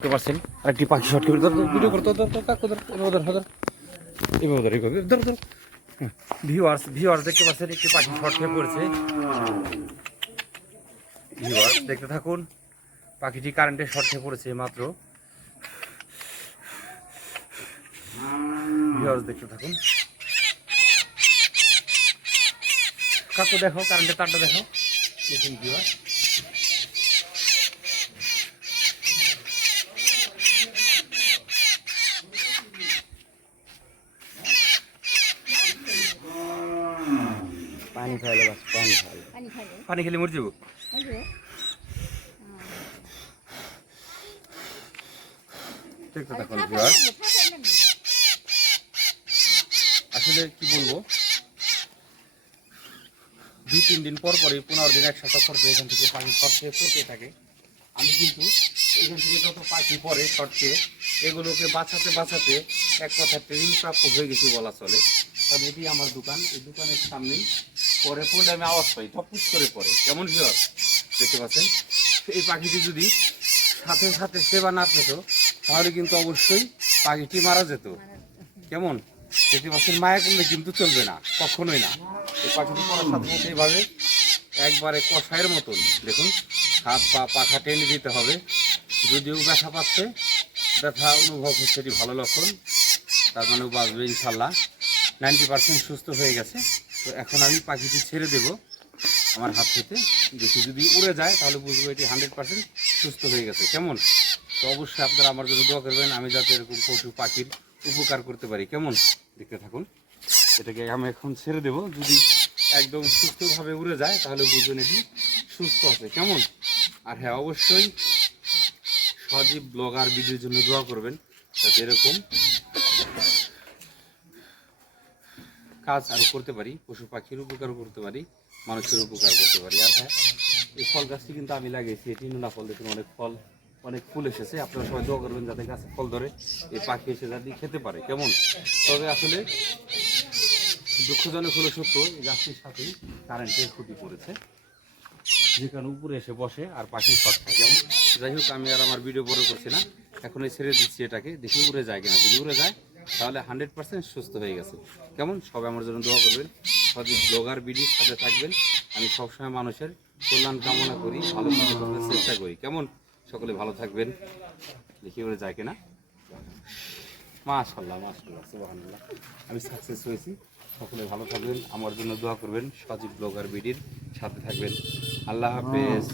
দেখতে পাচ্ছেন আরেকটি পাখি শর্ট করে ভিডিও করতে ভিউয়ার্স দেখতে পাচ্ছেন একটি পাখি শর্ট খেয়ে পড়েছে। ভিউয়ার্স দেখতে থাকুন, পাখিটি কারেন্টে শর্ট খেয়ে পড়েছে মাত্র। ভিউয়ার্স দেখতে থাকুন, কাকু দেখো কারেন্টের তারটা দেখো, দেখুন ভিউয়ার্স। পানি খাইলে বাস পানি খেলে মরে যাবো। দেখতে থাকুন ভিউয়ার্স, আসলে কি বলবো, 2-3 দিন পর পরই 15 দিন 1 সপ্তাহ পর এখান থেকে পাখি শর্টকে পড়তে থাকে। আমি কিন্তু এখান থেকে যত পাখি পরে শর্টকে এগুলোকে বাঁচাতে এক কথা ট্রেনিং প্রাপ্ত হয়ে গেছি বলা চলে। কারণ এটি আমার দোকান, এই দোকানের সামনেই পরে পড়লে আমি আওয়াজ পাই, টপুস করে পড়ে। কেমন ভিউয়ার্স দেখতে পাচ্ছেন, এই পাখিটি যদি সাথে সেবা না পেত তাহলে কিন্তু অবশ্যই পাখিটি মারা যেত। কেমন দেখতে পাচ্ছেন, মায়া করলে কিন্তু চলবে না, কখনোই না। এই পাখিটি পড়ার সাথে এইভাবে একবারে কষায়ের মতন দেখুন, হাত পা পাখা টেনে দিতে হবে। যদিও ব্যথা পাচ্ছে, ব্যথা অনুভব হচ্ছে, এটি ভালো লক্ষণ, তার মানে বাঁচবে ইনশাল্লাহ। 90% সুস্থ হয়ে গেছে। তো এখন আমি পাখিটি ছেড়ে দেব আমার হাত থেকে, দেখি যদি উড়ে যায় তাহলে বুঝবো এটি 100% সুস্থ হয়ে গেছে। কেমন, তো অবশ্যই আপনারা আমার জন্য দোয়া করবেন, আমি যাতে এরকম পশু পাখির উপকার করতে পারি। কেমন দেখতে থাকুন, এটাকে আমি এখন ছেড়ে দেব। যদি একদম সুস্থভাবে উড়ে যায় তাহলে বুঝবেন এটি সুস্থ আছে। কেমন, আর হ্যাঁ অবশ্যই সজীব ব্লগার ভিডিওর জন্য দোয়া করবেন, যাতে এরকম কাজ আরও করতে পারি, পশু পাখির উপকার করতে পারি, মানুষের উপকার করতে পারি। আর হ্যাঁ, এই ফল গাছটি কিন্তু আমি লাগিয়েছি, এটি নোনা ফল। দেখুন অনেক ফুল এসেছে। আপনারা সবাই দোয়া করবেন যাতে গাছে ফল ধরে এই পাখি এসে যাতে খেতে পারে। কেমন, তবে আসলে দুঃখজনক হলো সত্য, এই গাছটির সাথেই কারেন্টের খুঁটি পড়েছে, যেখানে উপরে এসে বসে আর পাখি শর্ট খায়। যেমন যাই হোক, আমি আর আমার ভিডিও বড় করছি না, এখনই ছেড়ে দিচ্ছি এটাকে, দেখি উড়ে যায় কিনা। যদি উড়ে যায় তাহলে 100% সুস্থ হয়ে গেছে। কেমন, সবাই আমার জন্য দোয়া করবেন, সবই ব্লগার ভিডিওর সাথে থাকবেন। আমি সবসময় মানুষের কল্যাণ কামনা করি, ভালো কিছু করার চেষ্টা করি। কেমন, সকলে ভালো থাকবেন। দেখি উড়ে যায় কিনা। মাশাআল্লাহ সুবহানাল্লাহ, আমি সাকসেস হয়েছি। সকলে ভালো থাকবেন, আমার জন্য দোয়া করবেন, সজীব ব্লগার ভিডিওর সাথে থাকবেন। আল্লাহ হাফেজ।